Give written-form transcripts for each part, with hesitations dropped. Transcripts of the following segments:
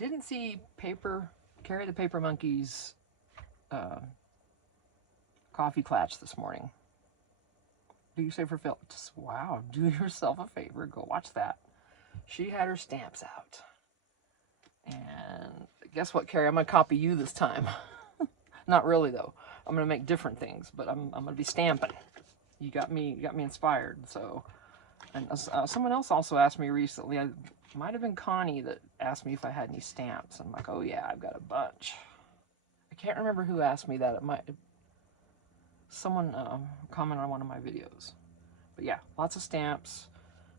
didn't see Carrie the Paper Monkey's coffee clutch this morning. Do you say for Phil? Just, wow, do yourself a favor, go watch that. She had her stamps out. And guess what, Carrie? I'm going to copy you this time. Not really, though. I'm going to make different things, but I'm going to be stamping. You got me inspired. So, and someone else also asked me recently, it might have been Connie that asked me if I had any stamps. I'm like, oh yeah, I've got a bunch. I can't remember who asked me that. It might someone commented on one of my videos. But yeah, lots of stamps.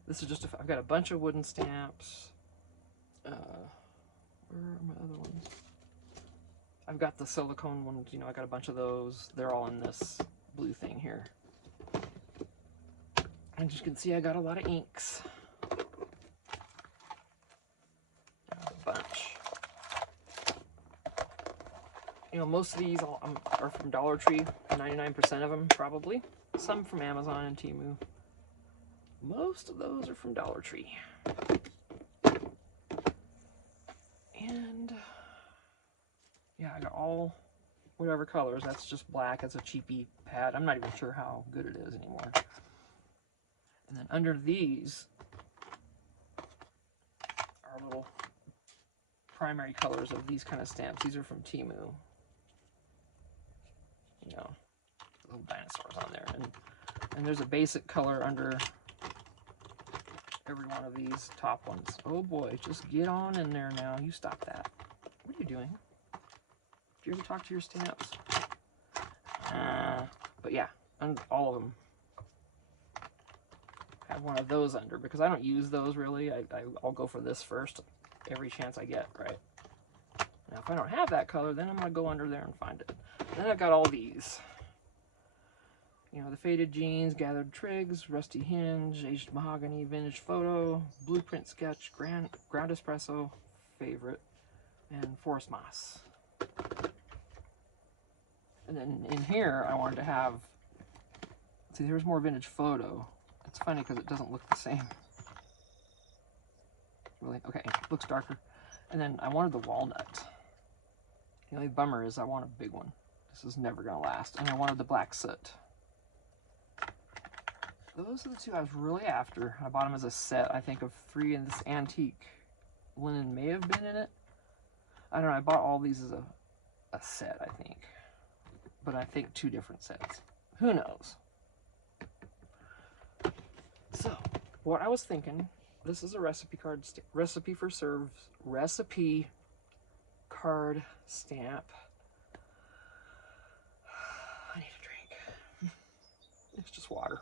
This is just I've got a bunch of wooden stamps. Where are my other ones? I've got the silicone ones, you know, I got a bunch of those. They're all in this blue thing here. And as you can see, I got a lot of inks. A bunch. You know, most of these are from Dollar Tree, 99% of them probably. Some from Amazon and Temu. Most of those are from Dollar Tree. And yeah, I got all whatever colors. That's just black. That's a cheapy pad. I'm not even sure how good it is anymore. And then under these are little primary colors of these kind of stamps. These are from Temu. You know, little dinosaurs on there. And there's a basic color under every one of these top ones. Oh boy, just get on in there now. You stop that. What are you doing? Do you ever talk to your stamps? But yeah, and all of them have one of those under because I don't use those really. I'll go for this first every chance I get, right? Now if I don't have that color, then I'm going to go under there and find it. And then I've got all these. You know, the Faded Jeans, Gathered Trigs, Rusty Hinge, Aged Mahogany, Vintage Photo, Blueprint Sketch, Ground Espresso, Favorite, and Forest Moss. And then in here, I wanted to have, see, here's more Vintage Photo. It's funny because it doesn't look the same. Really? Okay, it looks darker. And then I wanted the Walnut. The only bummer is I want a big one. This is never going to last. And I wanted the Black Soot. Those are the two I was really after. I bought them as a set, I think, of 3, and this antique linen may have been in it. I don't know, I bought all these as a set, I think. But I think 2 different sets. Who knows? So, what I was thinking, this is a recipe card, recipe card stamp. I need a drink. It's just water.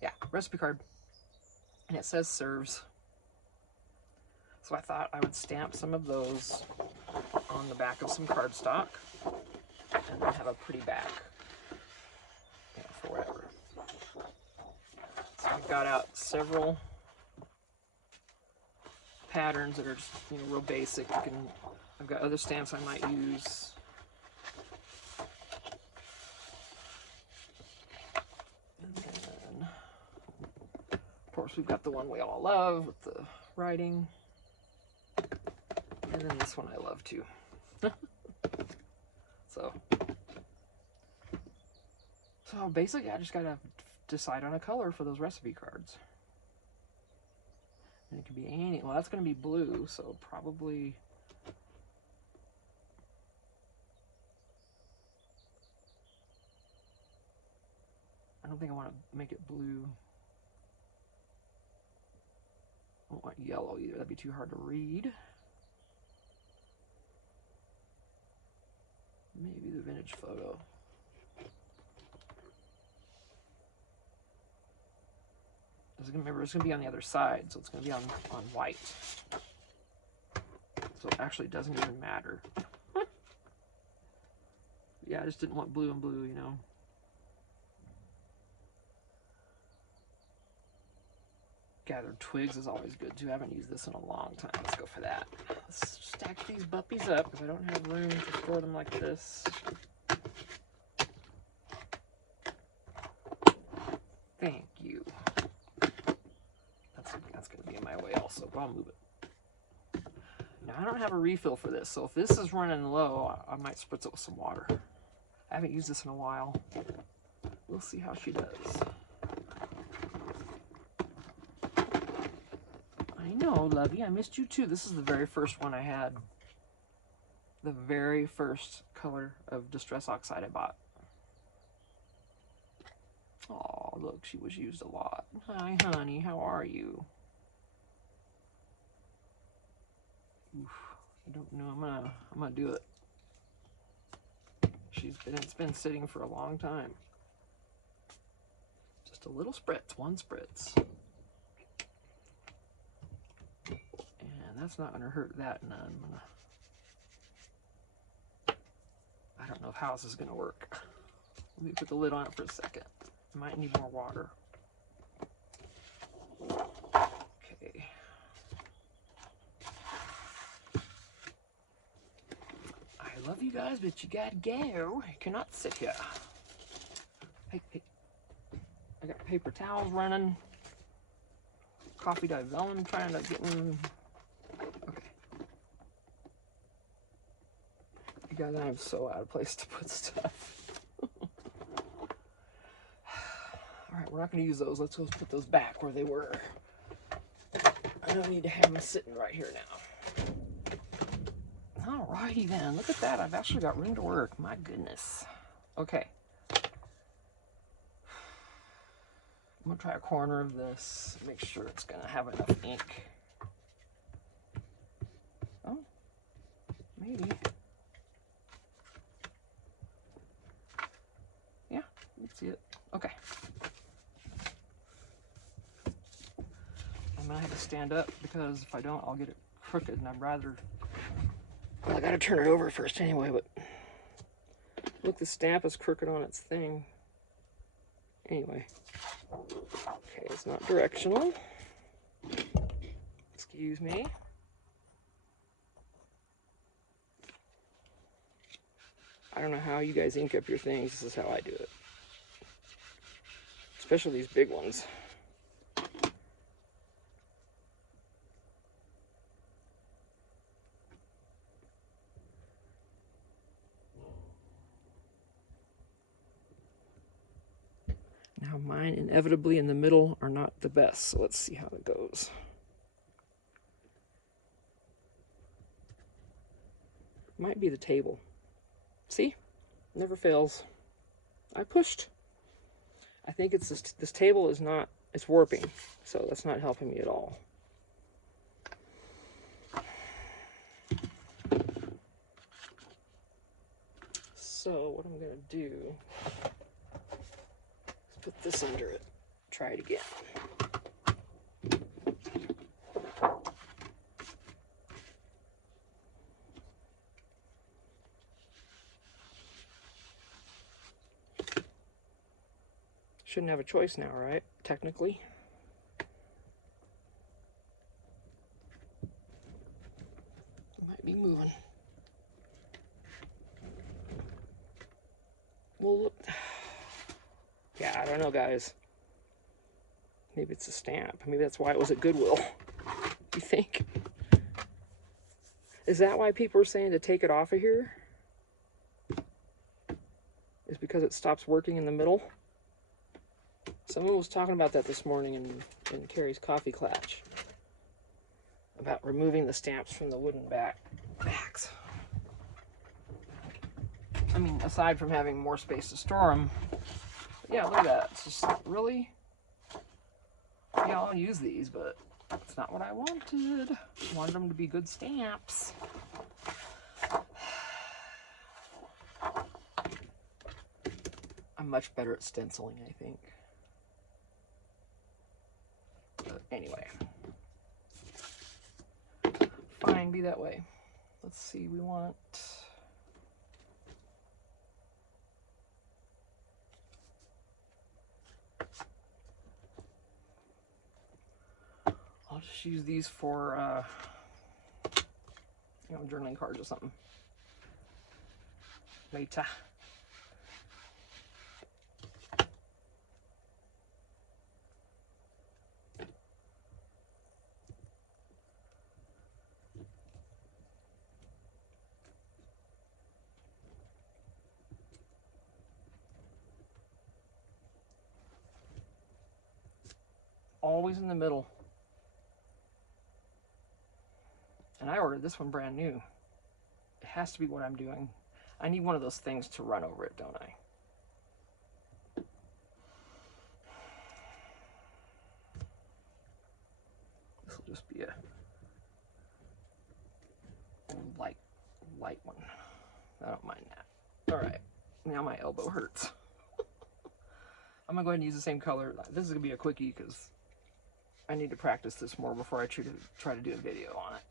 Yeah, recipe card. And it says serves. So I thought I would stamp some of those on the back of some cardstock and then have a pretty back, you know, for whatever. So I've got out several patterns that are just, you know, real basic. I've got other stamps I might use. And then, of course, we've got the one we all love with the writing. And then this one I love too. So basically I just gotta decide on a color for those recipe cards. And it could be any, well, that's gonna be blue, so probably I don't think I want to make it blue. I don't want yellow either, that'd be too hard to read. Maybe the Vintage Photo. Remember, it's going to be on the other side, so it's going to be on white. So it actually doesn't even matter. Yeah, I just didn't want blue and blue, you know. Gathered Twigs is always good too. I haven't used this in a long time. Let's go for that. Let's stack these puppies up because I don't have room to store them like this. Thank you. dial soap. I'll move it. Now, I don't have a refill for this, so if this is running low, I might spritz it with some water. I haven't used this in a while. We'll see how she does. I know, Lovey, I missed you too. This is the very first one I had. The very first color of Distress Oxide I bought. Oh, look, she was used a lot. Hi, honey, how are you? Oof, I don't know. I'm gonna do it. It's been sitting for a long time. Just a little spritz, one spritz. And that's not gonna hurt that none. I don't know how this is gonna work. Let me put the lid on it for a second. I might need more water. Okay. I love you guys, but you gotta go. You cannot sit here. Hey, hey. I got paper towels running. Coffee dye vellum trying to get in. Okay. You guys, I'm so out of place to put stuff. Alright, we're not going to use those. Let's go put those back where they were. I don't need to have them sitting right here now. Alrighty then. Look at that. I've actually got room to work. My goodness. Okay. I'm going to try a corner of this. Make sure it's going to have enough ink. Oh. Maybe. Yeah. Let's see it. Okay. I'm gonna have to stand up because if I don't, I'll get it crooked, and I'd rather. Well, I gotta turn it over first anyway. But look, the stamp is crooked on its thing. Anyway, okay, it's not directional. Excuse me. I don't know how you guys ink up your things. This is how I do it, especially these big ones. Now mine inevitably in the middle are not the best, so let's see how it goes. Might be the table. See? Never fails. I pushed. I think it's this table is not, it's warping, so that's not helping me at all. So what I'm going to do is put this under it. Try it again. Shouldn't have a choice now, right? Technically. It might be moving. Well, look. Yeah, I don't know, guys. Maybe it's a stamp. Maybe that's why it was at Goodwill. You think? Is that why people are saying to take it off of here? Is because it stops working in the middle? Someone was talking about that this morning in Carrie's Coffee Klatch. About removing the stamps from the wooden backs. I mean, aside from having more space to store them. Yeah, look at that. It's just, really? Yeah, I'll use these, but that's not what I wanted. I wanted them to be good stamps. I'm much better at stenciling, I think. But anyway. Fine, be that way. Let's see, we want... I'll just use these for, you know, journaling cards or something. Later. always in the middle. And I ordered this one brand new. It has to be what I'm doing. I need one of those things to run over it, don't I? This will just be a light one. I don't mind that. All right, now my elbow hurts. I'm gonna go ahead and use the same color. This is gonna be a quickie because I need to practice this more before I try to do a video on it.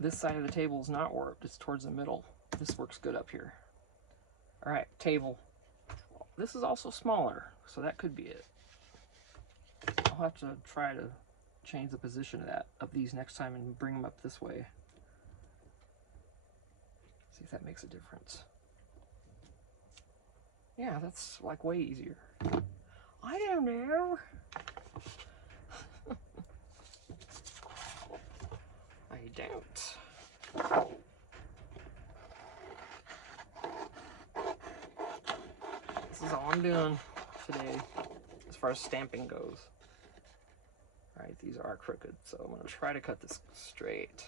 This side of the table is not warped, it's towards the middle. This works good up here. All right, table. This is also smaller, so that could be it. I'll have to try to change the position of these next time and bring them up this way. See if that makes a difference. Yeah, that's like way easier. I don't know. I don't. This is all I'm doing today as far as stamping goes. All right, these are crooked, so I'm gonna try to cut this straight.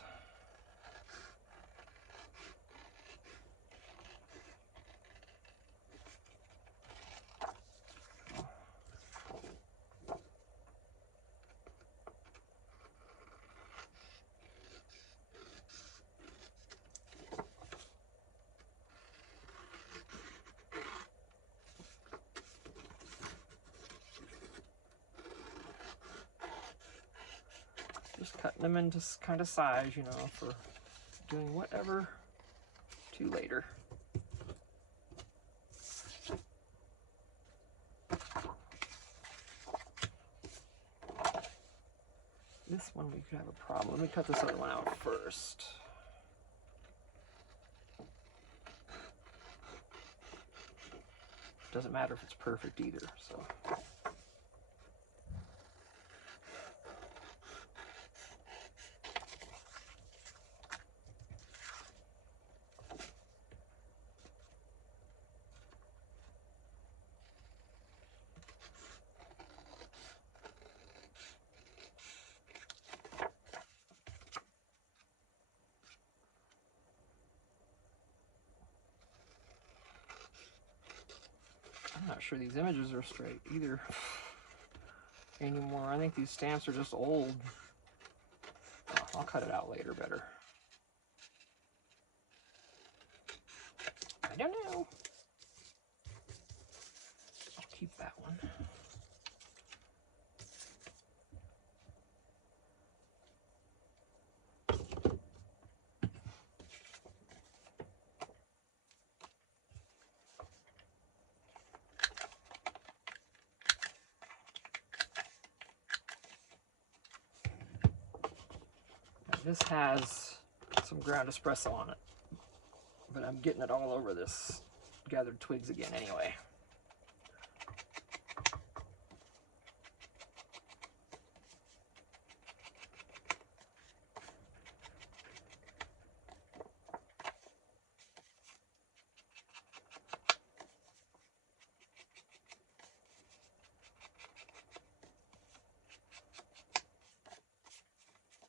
Just cutting them into kind of size, you know, for doing whatever to later. This one we could have a problem. Let me cut this other one out first. Doesn't matter if it's perfect either, so. I'm not sure these images are straight either anymore. I think these stamps are just old. Oh, I'll cut it out later better. I don't know. I'll keep that one. This has some ground espresso on it, but I'm getting it all over this gathered twigs again anyway.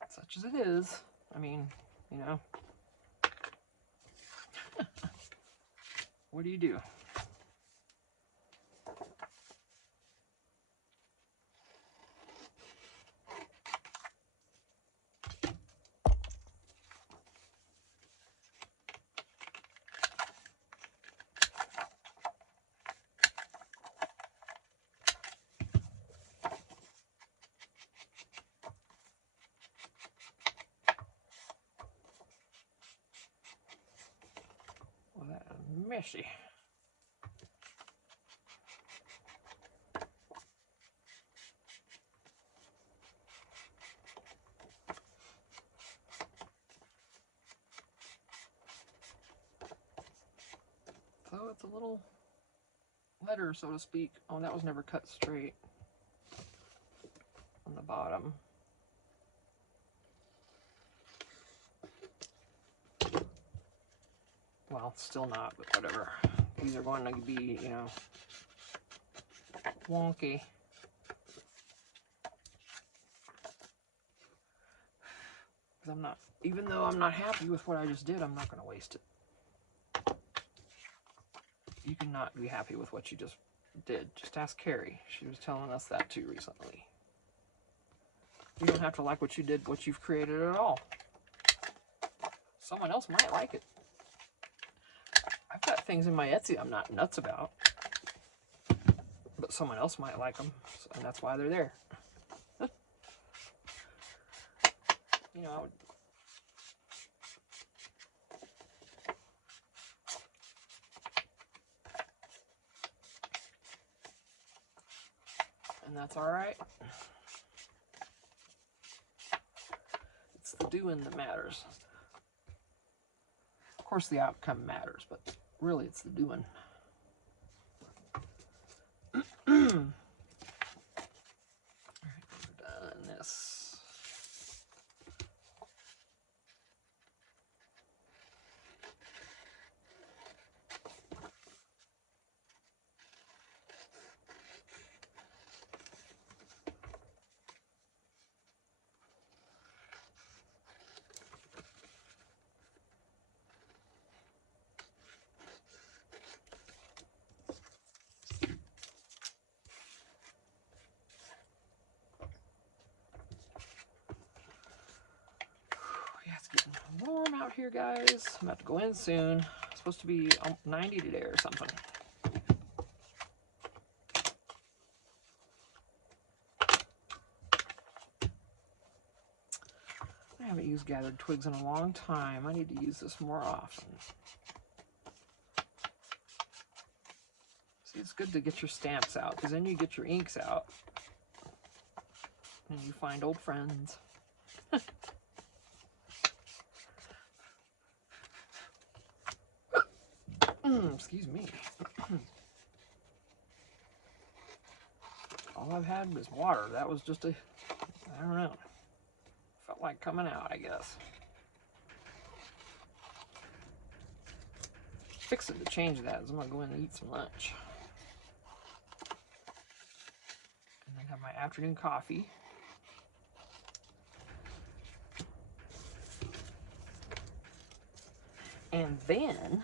Such as it is. I mean, you know. What do you do? Well, that is messy. So it's a little letter, so to speak. Oh, that was never cut straight on the bottom. Well, still not, but whatever. These are going to be, you know, wonky. Because I'm not, even though I'm not happy with what I just did, I'm not going to waste it. You cannot be happy with what you just did. Just ask Carrie. She was telling us that too recently. You don't have to like what you did, what you've created at all. Someone else might like it. I've got things in my Etsy I'm not nuts about, but someone else might like them, and that's why they're there. You know, I would, and that's all right. It's the doing that matters. Of course, the outcome matters, but really, it's the doing. All right, we're done this. Yeah, it's getting warm out here, guys. I'm about to go in soon. It's supposed to be 90 today or something. I haven't used gathered twigs in a long time. I need to use this more often. See, it's good to get your stamps out, because then you get your inks out and you find old friends. Excuse me. All I've had was water. That was just I don't know. Felt like coming out, I guess. Fixing to change that is I'm gonna go in and eat some lunch. And then have my afternoon coffee. And then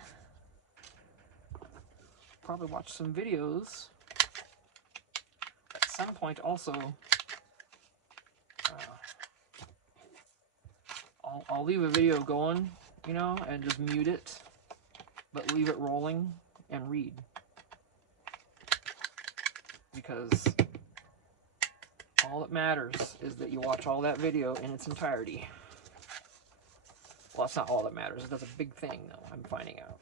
probably watch some videos. At some point also, I'll leave a video going, you know, and just mute it, but leave it rolling and read. Because all that matters is that you watch all that video in its entirety. Well, that's not all that matters. That's a big thing, though, I'm finding out.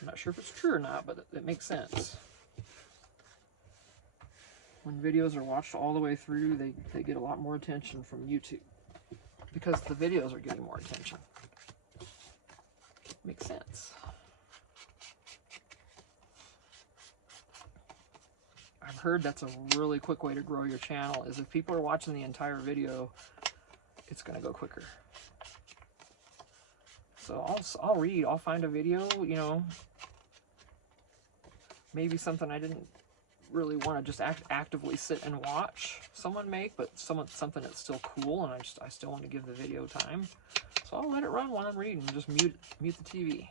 I'm not sure if it's true or not, but it makes sense. When videos are watched all the way through, they get a lot more attention from YouTube. Because the videos are getting more attention. Makes sense. I've heard that's a really quick way to grow your channel, is if people are watching the entire video, it's going to go quicker. So I'll read, I'll find a video, you know, maybe something I didn't really want to just actively sit and watch someone make, but something that's still cool, and I still want to give the video time. So I'll let it run while I'm reading, just mute the TV.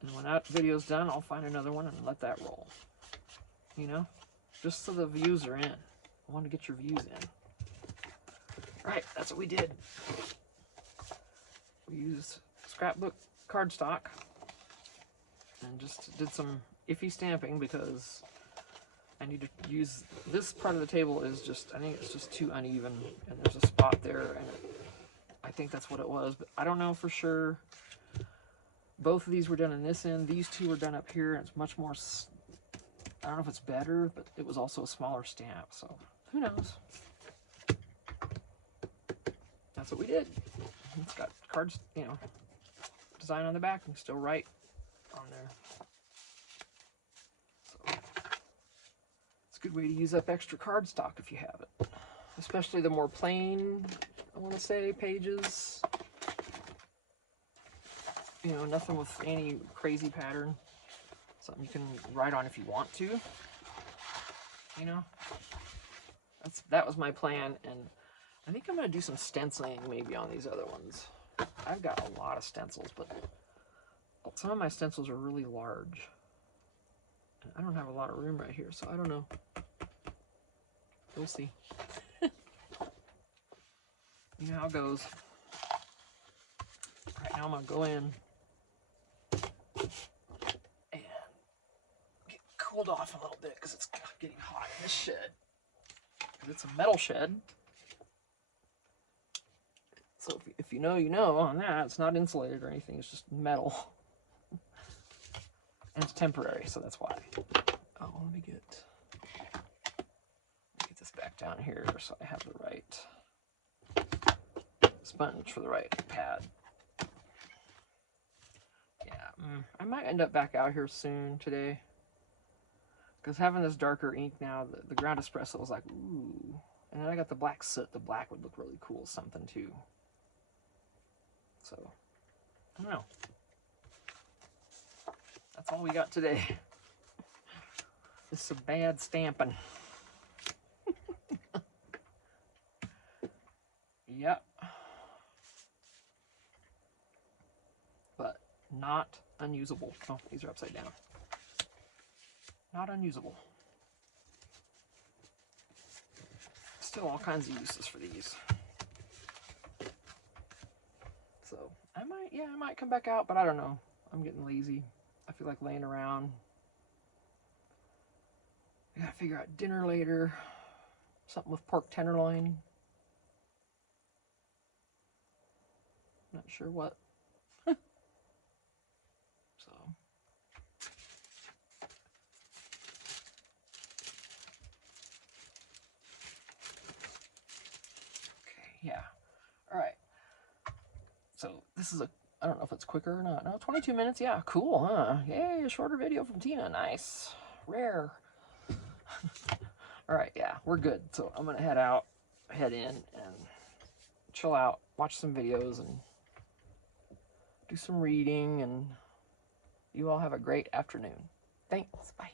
And when that video's done, I'll find another one and let that roll. You know? Just so the views are in. I want to get your views in. Right, that's what we did. We used scrapbook cardstock and just did some iffy stamping because I need to use this part of the table is just, I think it's just too uneven, and there's a spot there, and I think that's what it was, but I don't know for sure. Both of these were done in this end. These two were done up here, and it's much more, I don't know if it's better, but it was also a smaller stamp, so who knows? That's what we did. It's got cards, you know, design on the back, and still write on there. So it's a good way to use up extra cardstock if you have it. Especially the more plain, I want to say, pages. You know, nothing with any crazy pattern. Something you can write on if you want to. You know, that was my plan, and I think I'm gonna do some stenciling maybe on these other ones. I've got a lot of stencils, but some of my stencils are really large. And I don't have a lot of room right here, so I don't know. We'll see. You know how it goes. Right now I'm gonna go in and get cooled off a little bit because it's getting hot in this shed. Because it's a metal shed. So if you know, you know on that. It's not insulated or anything. It's just metal. And it's temporary, so that's why. Oh, let me get this back down here so I have the right sponge for the right pad. Yeah, I might end up back out here soon today. Because having this darker ink now, the ground espresso was like, ooh. And then I got the black soot. The black would look really cool, something too. So, I don't know. That's all we got today. It's a bad stamping. Yep. But not unusable. Oh, these are upside down. Not unusable. Still all kinds of uses for these. So I might come back out, but I don't know. I'm getting lazy. I feel like laying around. I gotta figure out dinner later. Something with pork tenderloin. Not sure what. So. Okay, yeah. All right. So this is I don't know if it's quicker or not. No, 22 minutes. Yeah, cool, huh? Yay, a shorter video from Tina. Nice. Rare. All right, yeah, we're good. So I'm going to head in and chill out, watch some videos, and do some reading, and you all have a great afternoon. Thanks. Bye.